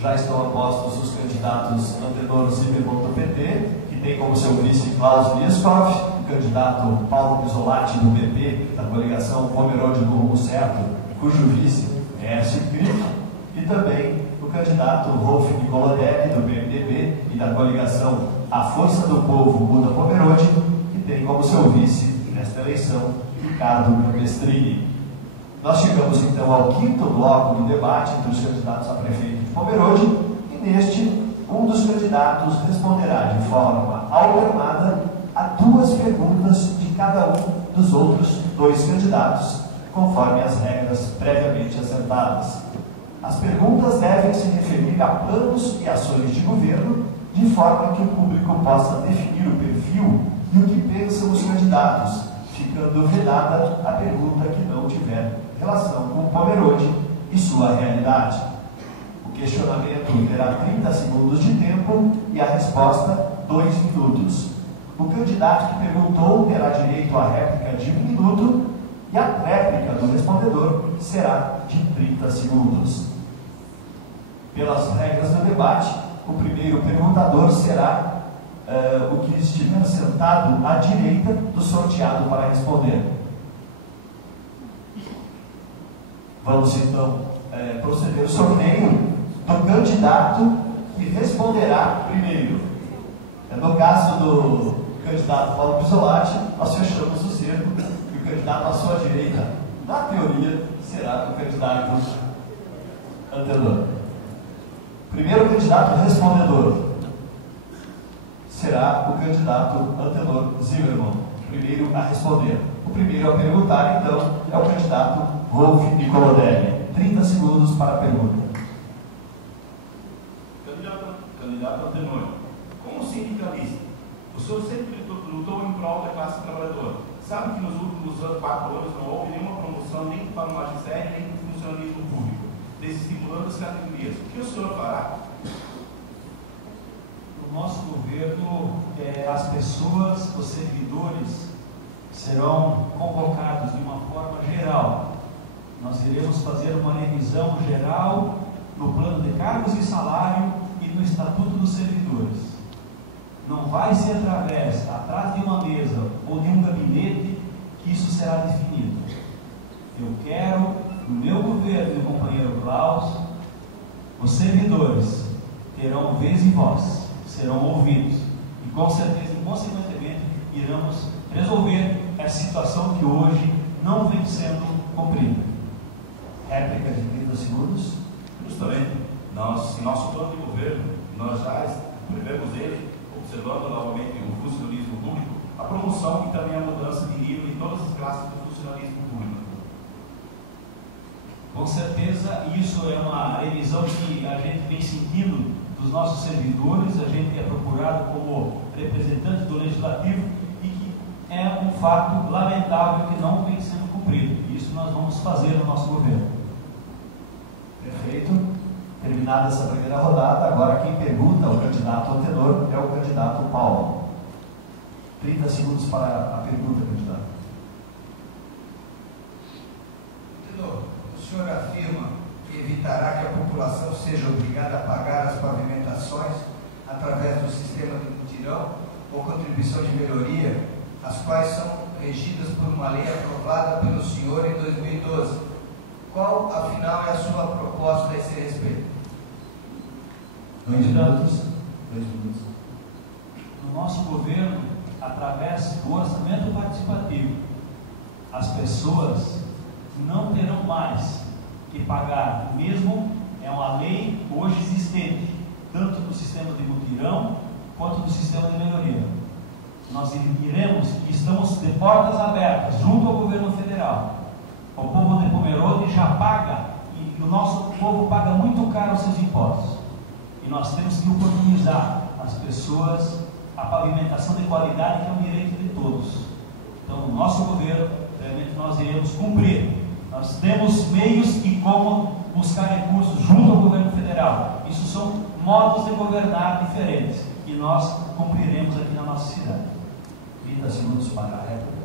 Já estão apostos os candidatos Antenor Zimmermann do PT, que tem como seu vice Klaus Lieskov, o candidato Paulo Pisolatti do PP, da coligação Pomerode do Rumo Certo, cujo vice é Écio Crick, e também o candidato Rolf Nicolodelli do PMDB e da coligação A Força do Povo Muda Pomerode, que tem como seu vice nesta eleição Ricardo Campestrini. Nós chegamos então ao quinto bloco de debate entre os candidatos a prefeito de Pomerode, e neste, um dos candidatos responderá de forma alternada a duas perguntas de cada um dos outros dois candidatos, conforme as regras previamente assentadas. As perguntas devem se referir a planos e ações de governo, de forma que o público possa definir o perfil e o que pensam os candidatos, ficando vedada a pergunta que não tiver relação com Pomerode e sua realidade. O questionamento terá 30 segundos de tempo e a resposta 2 minutos. O candidato que perguntou terá direito à réplica de 1 minuto e a réplica do respondedor será de 30 segundos. Pelas regras do debate, o primeiro perguntador será o que estiver sentado à direita do sorteado para responder. Vamos então proceder ao sorteio do candidato que responderá primeiro. No caso do candidato Paulo Pisolatti, nós fechamos o cerco e o candidato à sua direita, na teoria, será o candidato Antenor. Primeiro candidato respondedor será o candidato Antenor Zimmermann, primeiro a responder. O primeiro a perguntar, então, é o candidato Rolf Nicolodelli. 30 segundos para a pergunta. Candidato Antenor, como sindicalista, o senhor sempre lutou em prol da classe trabalhadora. Sabe que nos últimos 4 anos não houve nenhuma promoção nem para o magistério, nem para o funcionalismo público, desestimulando as categorias. O que o senhor fará? No nosso governo, as pessoas, os servidores, serão convocados de uma forma geral. Nós iremos fazer uma revisão geral no plano de cargos e salário e no estatuto dos servidores. Não vai ser atrás de uma mesa ou de um gabinete que isso será definido. Eu quero, no meu governo e do companheiro Klaus, os servidores terão vez e voz, serão ouvidos e com certeza e consequentemente iremos resolver essa situação que hoje não vem sendo cumprida. Réplica de 30 segundos. Justamente, em nosso plano de governo, nós já prevemos ele, observando novamente o funcionalismo público, a promoção e também a mudança de nível em todas as classes do funcionalismo público. Com certeza, isso é uma revisão que a gente vem sentindo dos nossos servidores, a gente é procurado como representante do Legislativo e que é um fato lamentável que não vem sendo cumprido. Isso nós vamos fazer no nosso governo. Perfeito. Terminada essa primeira rodada, agora quem pergunta ao candidato Antenor é o candidato Paulo. 30 segundos para a pergunta, candidato. Antenor, o senhor afirma que evitará que a população seja obrigada a pagar as pavimentações através do sistema de mutirão ou contribuição de melhoria, as quais são regidas por uma lei aprovada pelo senhor em 2012. Qual, afinal, é a sua proposta a esse respeito? 2 minutos. No nosso governo, através do orçamento participativo, as pessoas não terão mais que pagar, mesmo é uma lei hoje existente, tanto do sistema de mutirão quanto do sistema de melhoria. Nós iremos e estamos de portas abertas junto ao governo federal. O povo de Pomerode já paga, e o nosso povo paga muito caro os seus impostos. E nós temos que oportunizar às pessoas a pavimentação de qualidade, que é um direito de todos. Então, no nosso governo, realmente nós iremos cumprir. Nós temos meios e como buscar recursos junto ao governo federal. Isso são modos de governar diferentes. E nós cumpriremos aqui na nossa cidade. 30 segundos para a réplica.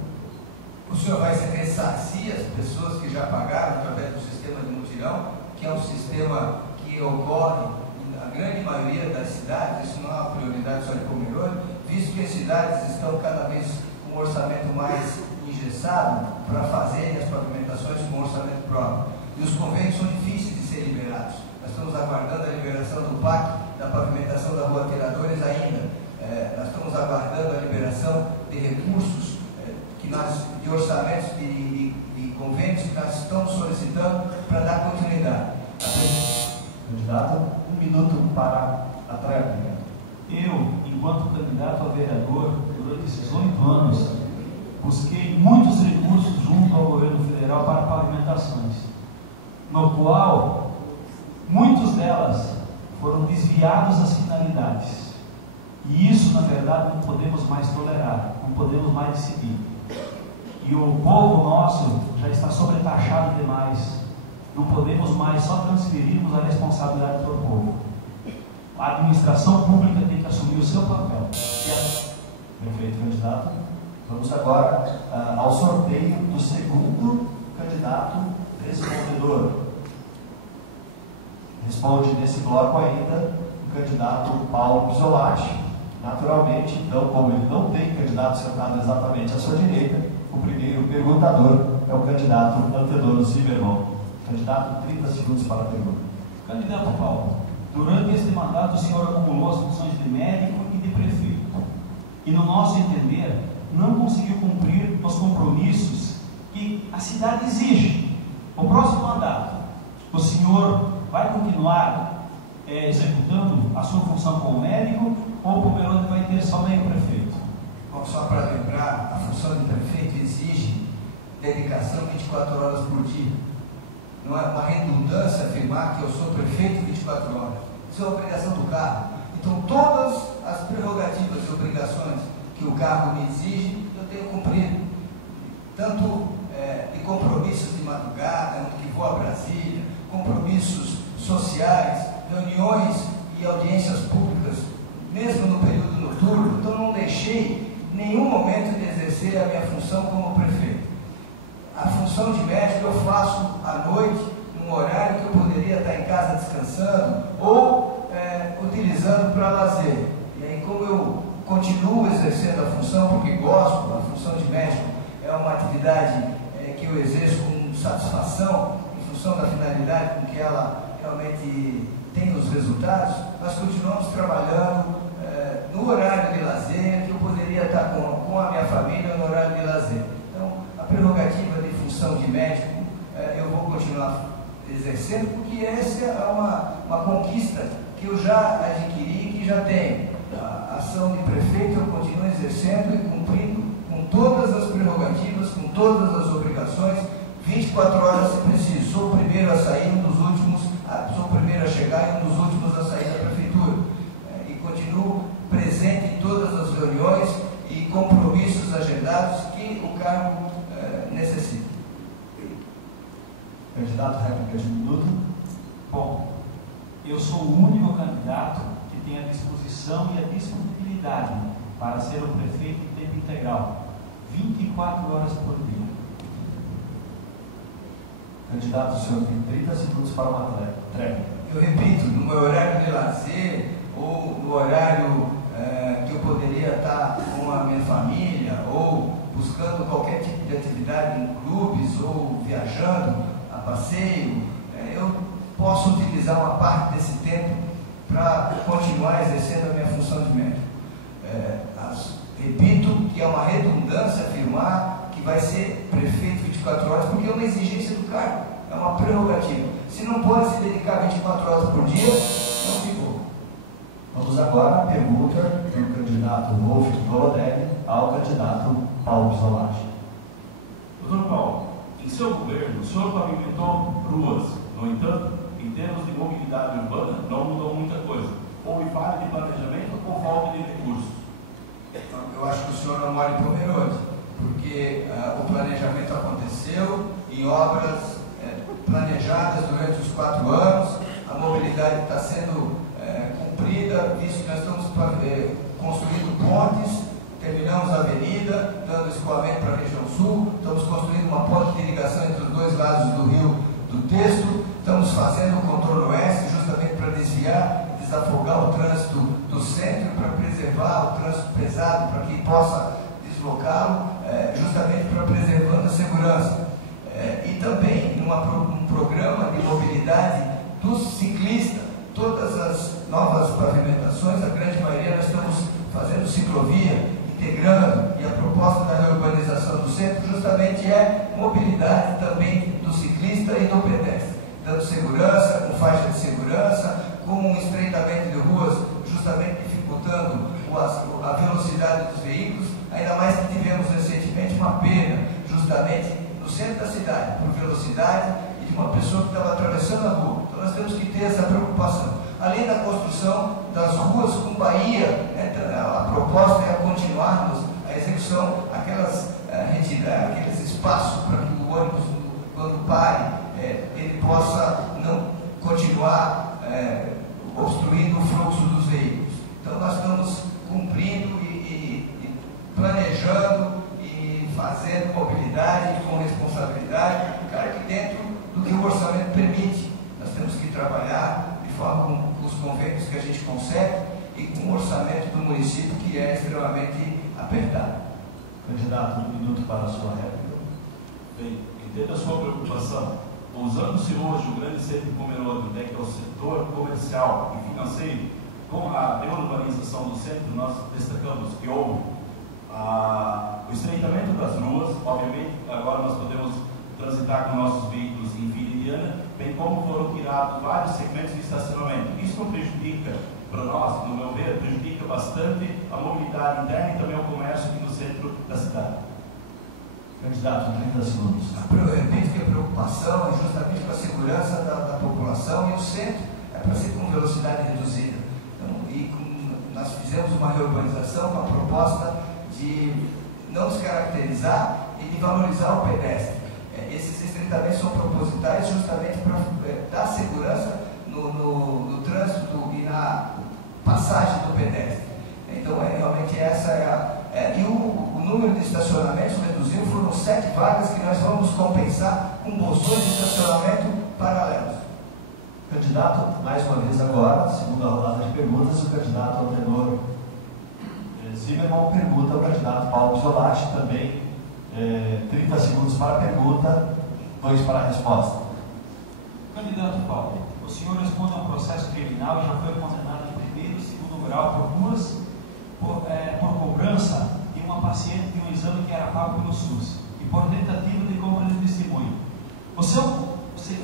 O senhor vai se ressarcir as pessoas que já pagaram através do sistema de mutirão, que é um sistema que ocorre em a grande maioria das cidades, isso não é uma prioridade só de Pomerode, visto que as cidades estão cada vez com um orçamento mais engessado para fazerem as pavimentações com orçamento próprio. E os convênios são difíceis de ser liberados. Nós estamos aguardando a liberação do PAC, da pavimentação da Rua Tiradores ainda. Nós estamos aguardando a liberação de recursos de orçamentos de convênios que nós estamos solicitando para dar continuidade. Candidato, 1 minuto para a tréplica. Eu, enquanto candidato a vereador, durante esses 8 anos, busquei muitos recursos junto ao governo federal para pavimentações, no qual muitos delas foram desviados às finalidades. E isso, na verdade, não podemos mais tolerar, não podemos mais decidir. E o povo nosso já está sobretaxado demais. Não podemos mais só transferirmos a responsabilidade para o povo. A administração pública tem que assumir o seu papel. Perfeito, candidato. Vamos agora ao sorteio do segundo candidato respondedor. Responde nesse bloco ainda o candidato Paulo Pisolatti. Naturalmente, então, como ele não tem candidato sentado exatamente à sua direita, o primeiro perguntador é o candidato Antenor Zimmermann. Candidato, 30 segundos para a pergunta. Candidato Paulo, durante este mandato o senhor acumulou as funções de médico e de prefeito. E, no nosso entender, não conseguiu cumprir os compromissos que a cidade exige. O próximo mandato, o senhor vai continuar executando a sua função como médico ou o Pomerode vai ter só meio prefeito? Bom, só para lembrar, a função de prefeito exige dedicação 24 horas por dia. Não é uma redundância afirmar que eu sou prefeito 24 horas. Isso é uma obrigação do cargo. Então, todas as prerrogativas e obrigações que o cargo me exige, eu tenho cumprido. Tanto de compromissos de madrugada, que vou a Brasília, compromissos sociais, reuniões e audiências públicas, mesmo no período noturno. Então, não deixei em nenhum momento de exercer a minha função como prefeito. A função de médico eu faço à noite, num horário que eu poderia estar em casa descansando ou utilizando para lazer. E aí, como eu continuo exercendo a função porque gosto, a função de médico é uma atividade que eu exerço com satisfação, em função da finalidade com que ela realmente tem os resultados, nós continuamos trabalhando no horário de lazer, que eu poderia estar com a minha família no horário de lazer. Então, a prerrogativa de função de médico, eu vou continuar exercendo, porque essa é uma conquista que eu já adquiri e que já tenho. A ação de prefeito eu continuo exercendo e cumprindo com todas as prerrogativas, com todas as obrigações, 24 horas se preciso. Sou o primeiro a sair, sou o primeiro a chegar e um dos últimos a sair da prefeitura. E continuo presente em todas as reuniões e compromissos agendados que o cargo necessita. Candidato, réplica de 1 minuto. Bom, eu sou o único candidato que tem a disposição e a disponibilidade para ser o prefeito em tempo integral, 24 horas por dia. Candidato, o senhor tem 30 segundos para uma tréplica. Eu repito, no meu horário de lazer ou no horário que eu poderia estar com a minha família ou buscando qualquer tipo de atividade em clubes ou viajando a passeio, eu posso utilizar uma parte desse tempo para continuar exercendo a minha função de médico. Repito que é uma redundância afirmar que vai ser prefeito 24 horas, porque é uma exigência do cargo, é uma prerrogativa. Se não pode se dedicar 24 horas por dia, não ficou. Vamos agora à pergunta do candidato Wolf Volodelli ao candidato Paulo Pisolatti. Doutor Paulo, em seu governo, o senhor pavimentou ruas. No entanto, em termos de mobilidade urbana, não mudou muita coisa. Houve falha de planejamento ou falta de recursos? Eu acho que o senhor não mora em Pomerode, porque o planejamento aconteceu em obras planejadas durante os 4 anos, a mobilidade está sendo cumprida, visto que nós estamos construindo pontes, terminamos a avenida, dando escoamento para a região sul, estamos construindo uma ponte de ligação entre os 2 lados do rio do Texto, estamos fazendo o contorno oeste justamente para desviar desafogar o trânsito do centro, para preservar o trânsito pesado, para que possa deslocá-lo, justamente para preservando a segurança. E também um programa de mobilidade do ciclista. Todas as novas pavimentações, a grande maioria, nós estamos fazendo ciclovia, integrando, e a proposta da reurbanização do centro justamente é mobilidade também do ciclista e do pedestre, dando segurança, com faixa de segurança, com um estreitamento de ruas, justamente dificultando a velocidade dos veículos, ainda mais que tivemos recentemente uma perda, justamente no centro da cidade, por velocidade, e de uma pessoa que estava atravessando a rua. Então nós temos que ter essa preocupação. Além da construção das ruas com baía, a proposta é continuarmos a execução, aqueles espaços para que o ônibus, quando pare, ele possa não continuar obstruindo o fluxo dos veículos. Então nós estamos cumprindo e planejando e fazendo mobilidade com responsabilidade, claro que dentro do que o orçamento permite. Nós temos que trabalhar de forma com os convênios que a gente consegue e com o orçamento do município, que é extremamente apertado. Candidato, 1 minuto para a sua réplica. Bem, entendo a sua preocupação. Usando-se hoje o grande centro de Pomerode, que é o setor comercial e financeiro, com a reurbanização do centro, nós destacamos que houve o estreitamento das ruas. Obviamente, agora nós podemos transitar com nossos veículos em Vila Indiana, bem como foram tirados vários segmentos de estacionamento. Isso não prejudica, para nós, no meu ver, prejudica bastante a mobilidade interna e também o comércio aqui no centro da cidade. Candidato, 30 segundos. Eu repito que a preocupação é justamente com a segurança da população, e o centro é para ser com velocidade reduzida. Então, nós fizemos uma reurbanização com a proposta de não descaracterizar e de valorizar o pedestre. Esses estreitamentos são propositais justamente para dar segurança no trânsito e na passagem do pedestre. Então, realmente essa e o número de estacionamentos reduziu, foram 7 vagas que nós vamos compensar com bolsões de estacionamento paralelos. Candidato, mais uma vez agora, segunda rodada de perguntas, o candidato Altenor Zimmermann pergunta ao candidato Paulo Pisolatti, também 30 segundos para a pergunta, 2 para a resposta. Candidato Paulo, o senhor responde a um processo criminal e já foi condenado em primeiro e segundo grau por cobrança de uma paciente de um exame que era pago pelo SUS e por tentativa de compra de testemunho. O seu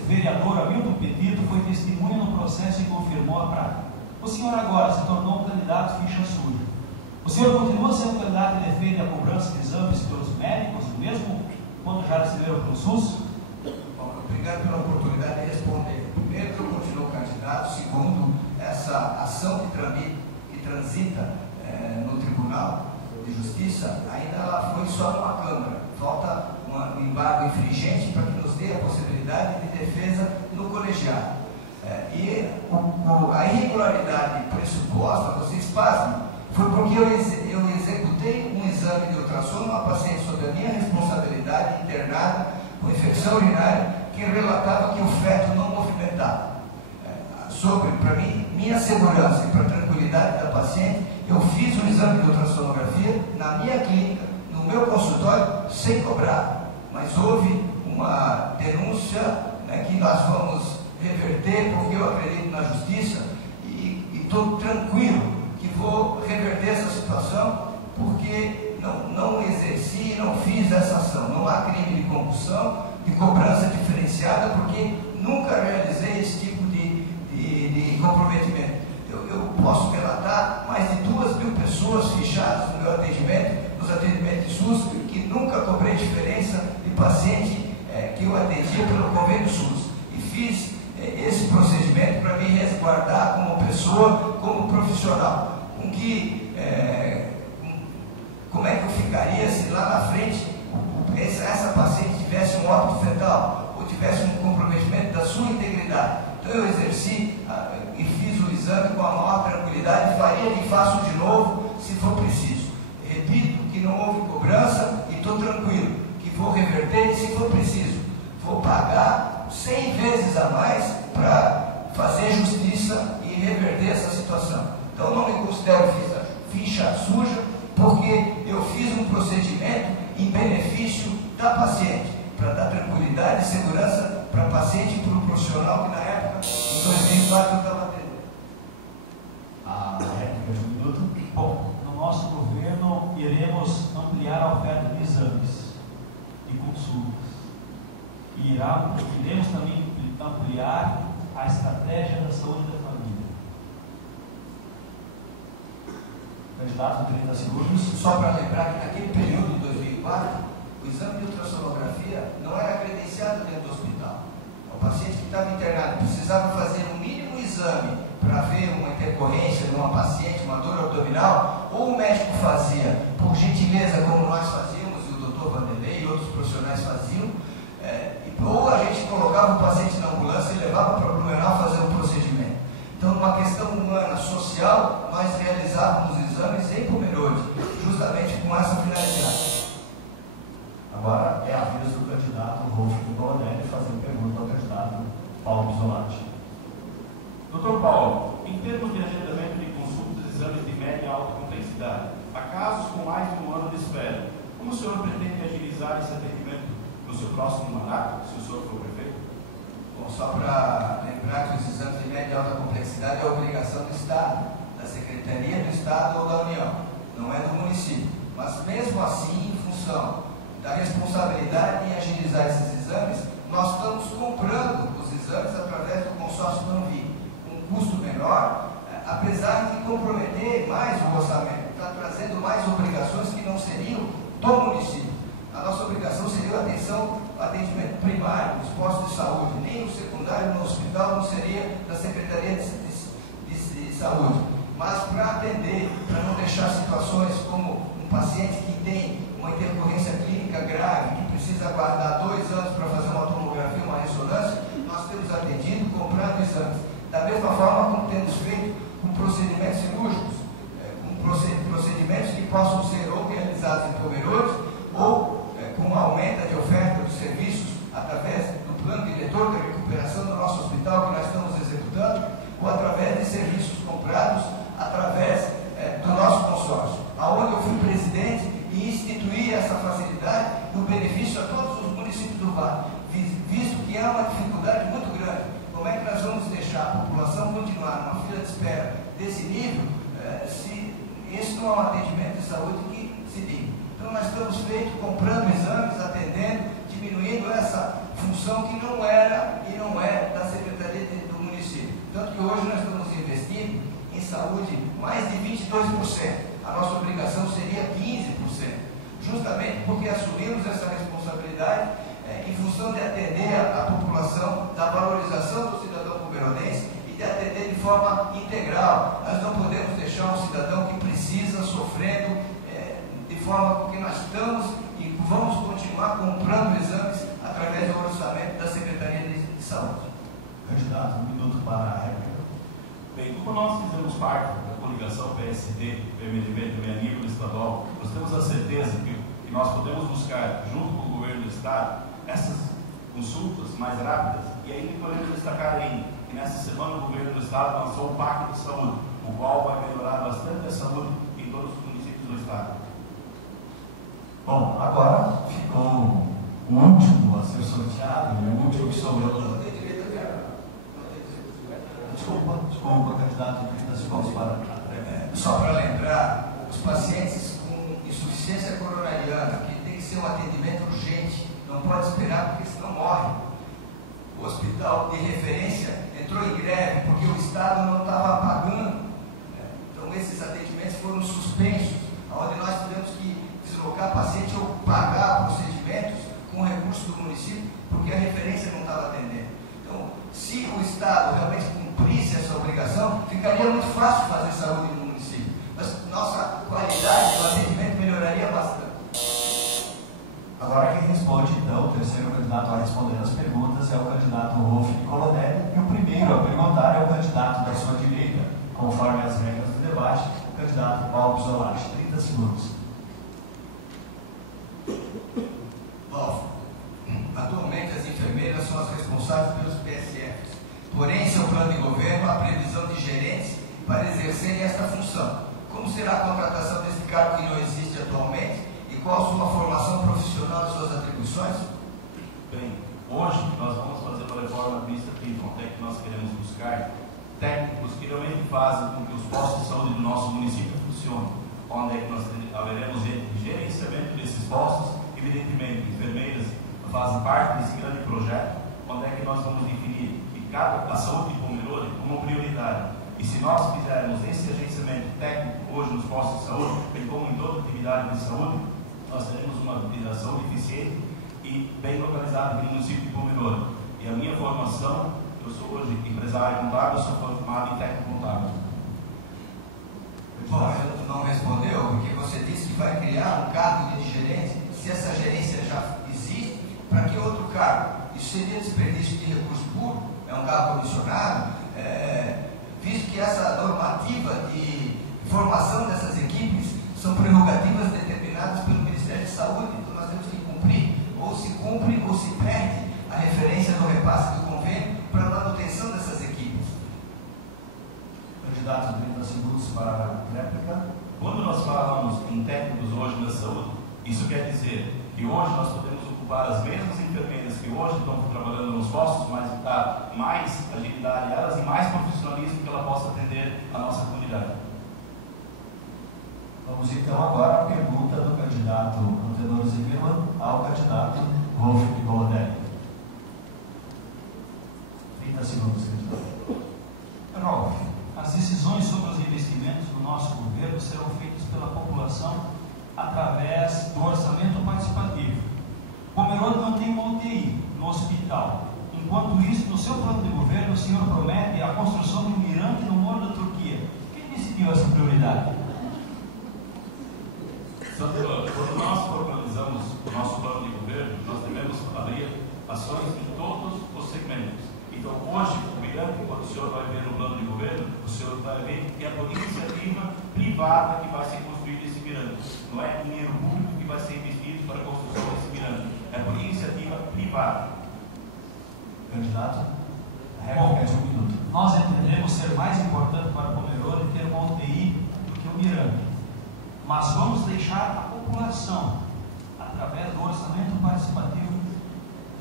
vereador Hamilton Petito foi testemunha no processo e confirmou a prática. O senhor agora se tornou um candidato ficha suja. O senhor continua sendo candidato e defende a cobrança de exames pelos médicos, mesmo quando já receberam pelo SUS? Bom, obrigado pela oportunidade de responder. Primeiro, que eu continuo candidato. Segundo, essa ação que transita no Tribunal de Justiça, ainda ela foi só numa Câmara. Falta um embargo infringente para que nos dê a possibilidade de defesa no colegiado. A irregularidade pressuposta, vocês pasmem, foi porque eu executei um exame de ultrassom numa paciente sob a minha responsabilidade, internada com infecção urinária, que relatava que o feto não movimentava. Para mim, minha segurança e para a tranquilidade da paciente, eu fiz um exame de ultrassonografia na minha clínica, no meu consultório, sem cobrar. Mas houve uma denúncia, que nós vamos reverter, porque eu acredito na justiça e estou tranquilo que vou reverter essa situação, porque não exerci, não fiz essa ação. Não há crime de concussão, de cobrança diferenciada, porque nunca realizei esse tipo de comprometimento. Eu posso relatar mais de 2.000 pessoas fichadas no meu atendimento, nos atendimentos de SUS, que nunca cobrei diferença de paciente que eu atendia pelo convênio SUS. E fiz esse procedimento para me resguardar como pessoa, como profissional. Como é que eu ficaria se lá na frente essa paciente tivesse um óbito fetal ou tivesse um comprometimento da sua integridade? Então eu exerci e fiz o exame com a maior tranquilidade, faria e faço de novo se for preciso. Repito que não houve cobrança e estou tranquilo, que vou reverter e se for preciso, vou pagar 100 vezes a mais para fazer justiça e reverter essa situação. Então, não me considero ficha suja, porque eu fiz um procedimento em benefício da paciente, para dar tranquilidade e segurança para a paciente e para o profissional que na época, em 2004, eu estava atendendo. A réplica de um minuto. Bom, no nosso governo iremos ampliar a oferta de exames e consultas. E iremos também ampliar a estratégia da saúde da família. Candidato, 30 segundos. Só para lembrar que naquele período, em 2004, o exame de ultrassonografia não era credenciado dentro do hospital. O paciente que estava internado precisava fazer um mínimo exame para ver uma intercorrência de uma paciente, uma dor abdominal, ou o médico fazia, por gentileza, como nós fazíamos, e o doutor Vanderlei e outros profissionais faziam, ou a gente colocava o paciente na ambulância e levava para o Blumenau fazer um procedimento. Então, numa questão humana, social, nós realizávamos exames em Pomerode, justamente com essa finalidade. Agora é a vez do candidato Rolf Nicolanelli fazer pergunta ao candidato Paulo Pisolatti. Doutor Paulo, em termos de agendamento de consultas e exames de média e alta complexidade, há casos com mais de um ano de espera. Como o senhor pretende agilizar esse atendimento no seu próximo mandato, se o senhor for prefeito? Bom, só para lembrar que os exames de média e alta complexidade é obrigação do Estado, da Secretaria do Estado ou da União, não é do município. Mas mesmo assim, em função da responsabilidade em agilizar esses exames, nós estamos comprando os exames através do consórcio do Anvip, com um custo menor, apesar de comprometer mais o orçamento, está trazendo mais obrigações que não seriam do município. A nossa obrigação seria a atenção, atendimento primário, os postos de saúde, nem o secundário no hospital não seria da Secretaria de Saúde. Mas para atender, para não deixar situações como um paciente que tem uma intercorrência clínica grave, que precisa aguardar 2 anos para fazer uma tomografia, uma ressonância, nós temos atendido comprando exames. Da mesma forma como temos feito com procedimentos cirúrgicos, com procedimentos que possam ser ou realizados em Pomerode, ou com uma aumenta de oferta dos serviços através do plano diretor de recuperação do nosso hospital que nós estamos executando, ou através de serviços comprados através do nosso consórcio, aonde eu fui presidente e instituí essa facilidade no benefício a todos os municípios do Vale, visto que há uma dificuldade muito grande. Como é que nós vamos deixar a população continuar numa fila de espera desse nível, se esse não é um atendimento de saúde que se diga? Então nós estamos comprando exames, atendendo, diminuindo essa função que não era e não é da Secretaria do município. Tanto que hoje nós estamos investindo em saúde mais de 22%. A nossa obrigação seria 15%, justamente porque assumimos essa responsabilidade em função de atender a população, da valorização do cidadão pomerodense e de atender de forma integral. Nós não podemos deixar um cidadão que precisa, sofrendo, de forma que nós estamos e vamos continuar comprando exames através do orçamento da Secretaria de Saúde. Candidato, 1 minuto para a réplica. Bem, como nós fizemos parte da coligação PSD, PMDB também a nível estadual, nós temos a certeza que nós podemos buscar, junto com o governo do Estado, essas consultas mais rápidas, e aí podemos destacar ainda que nessa semana o governo do Estado lançou o Pacto de Saúde, o qual vai melhorar bastante a saúde em todos os municípios do Estado. Bom, agora ficou o último a ser sorteado, e o último que sobrou. Desculpa, candidato, 30 segundos para. Só para lembrar, os pacientes com insuficiência coronariana, que tem que ser um atendimento urgente, não pode esperar porque senão morre. O hospital de referência entrou em greve porque o Estado não estava pagando. Então esses atendimentos foram suspensos, onde nós tivemos que deslocar paciente ou pagar procedimentos com recursos do município, porque a referência não estava atendendo. Então, se o Estado realmente cumprisse essa obrigação, ficaria muito fácil fazer saúde no município. Mas nossa qualidade do atendimento melhoraria bastante. Agora quem responde, então, o terceiro candidato a responder as perguntas é o candidato Rolf Nicolanelli, e o primeiro a perguntar é o candidato da sua direita, conforme as regras do debate, o candidato Paulo Pisolatti. 30 segundos. Bom, atualmente as enfermeiras são as responsáveis pelos PSFs. Porém, em seu plano de governo, há previsão de gerentes para exercerem esta função. Como será a contratação deste cargo que não existe atualmente e qual sua formação profissional e suas atribuições? Bem, hoje nós vamos fazer uma reforma administrativa, onde é que nós queremos buscar técnicos que realmente fazem com que os postos de saúde do nosso município funcionem, onde é que nós haveremos gerenciamento desses postos, evidentemente, enfermeiras fazem parte desse grande projeto, onde é que nós vamos definir que a saúde de Pomerode como prioridade. E se nós fizermos esse agenciamento técnico hoje nos postos de saúde, bem como em toda atividade de saúde, nós teremos uma saúde eficiente e bem localizada aqui no município de Pomerode. E a minha formação, eu sou hoje empresário contábil, eu sou formado em técnico contábil. Bom, ele não respondeu, porque você disse que vai criar um cargo de gerente. Se essa gerência já existe, para que outro cargo? Isso seria desperdício de recurso público? É um cargo comissionado? Visto que essa normativa de formação dessas equipes são prerrogativas determinadas pelo Ministério de Saúde, então nós temos que cumprir, ou se cumpre ou se perde a referência do repasse do convênio para a manutenção dessas equipes. Candidato, 30 segundos para a réplica. Quando nós falamos em técnicos hoje na saúde, isso quer dizer que hoje nós podemos ocupar as mesmas enfermeiras que hoje estão trabalhando nos postos, mas dar mais agilidade a elas e mais profissionalismo que ela possa atender a nossa comunidade. Vamos então agora à pergunta do candidato Antenor Zimmermann ao candidato Wolf Bolodelli. 30 segundos, candidato. Rolf, as decisões sobre os investimentos do nosso governo serão feitas pela população através do orçamento participativo. Pomerode não tem uma UTI no hospital. Enquanto isso, no seu plano de governo, o senhor promete a construção de um mirante no Morro da Turquia. Quem decidiu essa prioridade? Quando nós formalizamos o nosso plano de governo, nós devemos abrir ações em todos os segmentos. Então, hoje, o mirante, quando o senhor vai ver no plano de governo, o senhor vai ver que é por iniciativa privada que vai ser construído esse mirante. Não é dinheiro público que vai ser investido para a construção desse mirante. É por iniciativa privada. Candidato, a réplica é de 1 minuto. Nós entendemos ser mais importante para Pomerode ter uma UTI do que o mirante. Mas vamos deixar a população, através do orçamento participativo,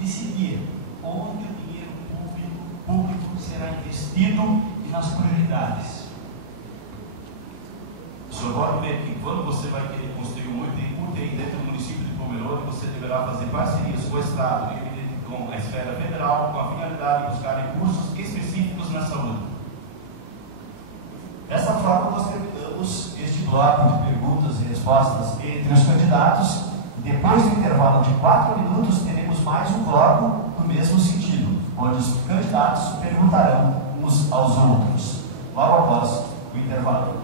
decidir onde o dinheiro público será investido e nas prioridades. O senhor pode ver que quando você vai querer construir um UTI dentro do município de Pomerode, você deverá fazer parcerias com o Estado, com a esfera federal, com a finalidade de buscar recursos específicos na saúde. Dessa forma, nós terminamos este bloco de perguntas e respostas entre os candidatos. Depois do intervalo de 4 minutos, teremos mais um bloco no mesmo sentido, onde os candidatos perguntarão uns aos outros, logo após o intervalo.